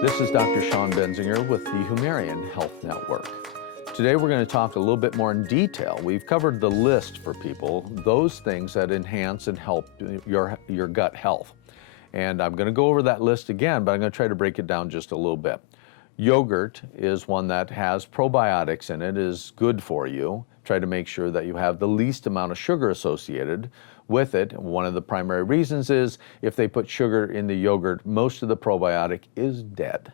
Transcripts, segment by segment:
This is Dr. Sean Benzinger with the Humerian Health Network. Today we're going to talk a little bit more in detail. We've covered the list for people, those things that enhance and help your gut health. And I'm going to go over that list again, but I'm going to try to break it down just a little bit. Yogurt is one that has probiotics in it, is good for you. Try to make sure that you have the least amount of sugar associated with it. One of the primary reasons is if they put sugar in the yogurt, most of the probiotic is dead.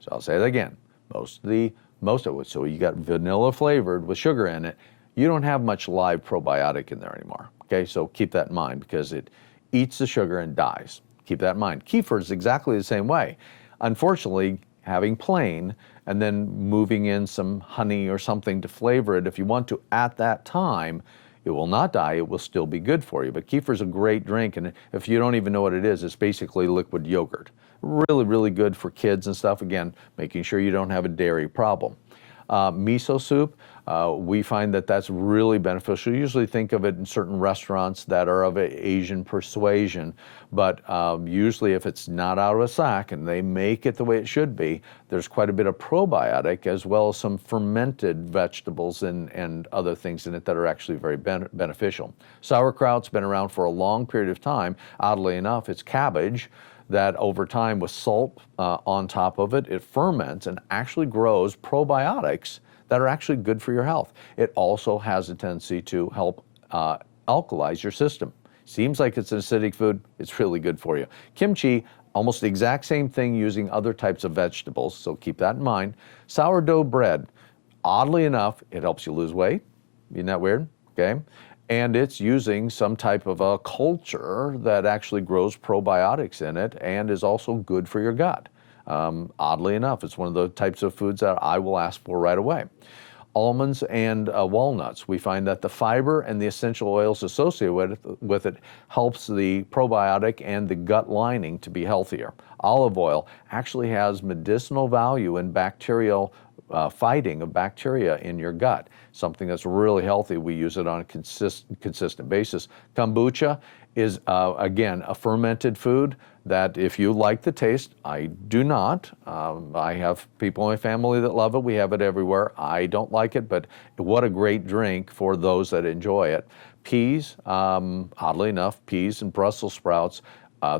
So I'll say that again, most of it. So you got vanilla flavored with sugar in it, you don't have much live probiotic in there anymore. Okay, so keep that in mind because it eats the sugar and dies. Keep that in mind. Kefir is exactly the same way. Unfortunately, having plain and then moving in some honey or something to flavor it if you want to at that time, it will not die, it will still be good for you. But kefir is a great drink, and if you don't even know what it is, it's basically liquid yogurt. Really, really good for kids and stuff. Again, making sure you don't have a dairy problem. Miso soup, we find that that's really beneficial. You usually think of it in certain restaurants that are of Asian persuasion, but usually if it's not out of a sack and they make it the way it should be, there's quite a bit of probiotic as well as some fermented vegetables and other things in it that are actually very beneficial. Sauerkraut's been around for a long period of time. Oddly enough, it's cabbage that over time with salt on top of it, it ferments and actually grows probiotics that are actually good for your health. It also has a tendency to help alkalize your system. Seems like it's an acidic food, it's really good for you. Kimchi, almost the exact same thing using other types of vegetables, so keep that in mind. Sourdough bread, oddly enough, it helps you lose weight. Isn't that weird? Okay. And it's using some type of a culture that actually grows probiotics in it and is also good for your gut. Oddly enough, it's one of the types of foods that I will ask for right away. Almonds and walnuts, we find that the fiber and the essential oils associated with it helps the probiotic and the gut lining to be healthier. Olive oil actually has medicinal value in bacterial fighting of bacteria in your gut, something that's really healthy. We use it on a consistent basis. Kombucha is, again, a fermented food that if you like the taste, I do not. I have people in my family that love it. We have it everywhere. I don't like it, but what a great drink for those that enjoy it. Peas, oddly enough, peas and Brussels sprouts,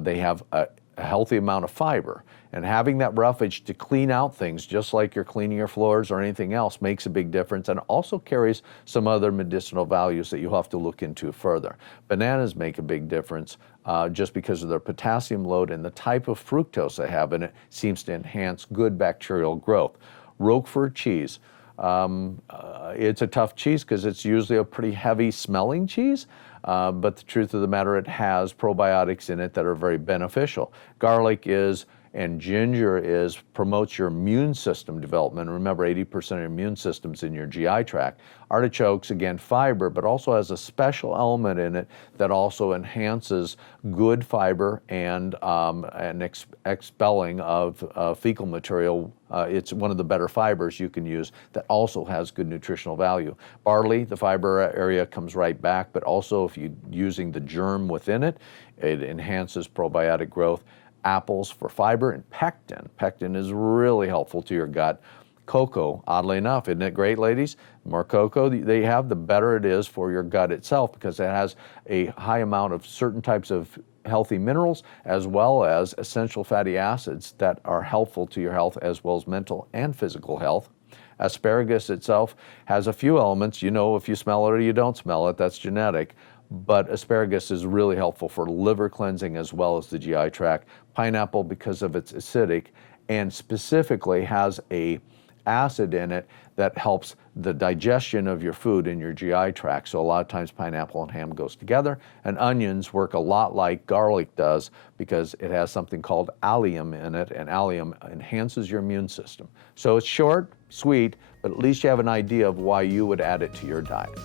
they have a healthy amount of fiber. And having that roughage to clean out things, just like you're cleaning your floors or anything else, makes a big difference and also carries some other medicinal values that you'll have to look into further. Bananas make a big difference just because of their potassium load and the type of fructose they have in it seems to enhance good bacterial growth. Roquefort cheese. It's a tough cheese because it's usually a pretty heavy smelling cheese. But the truth of the matter, it has probiotics in it that are very beneficial. Garlic is, and ginger promotes your immune system development. Remember, 80% of your immune system's in your GI tract. Artichokes, again, fiber, but also has a special element in it that also enhances good fiber and expelling of fecal material. It's one of the better fibers you can use that also has good nutritional value. Barley, the fiber area comes right back, but also if you're using the germ within it, it enhances probiotic growth. Apples for fiber, and pectin. Pectin is really helpful to your gut. Cocoa, oddly enough, isn't it great, ladies? The more cocoa they have, the better it is for your gut itself because it has a high amount of certain types of healthy minerals as well as essential fatty acids that are helpful to your health as well as mental and physical health. Asparagus itself has a few elements. You know if you smell it or you don't smell it, that's genetic. But asparagus is really helpful for liver cleansing as well as the GI tract. Pineapple, because of its acidic, and specifically has a acid in it that helps the digestion of your food in your GI tract. So a lot of times pineapple and ham goes together. And onions work a lot like garlic does because it has something called allium in it, and allium enhances your immune system. So it's short, sweet, but at least you have an idea of why you would add it to your diet.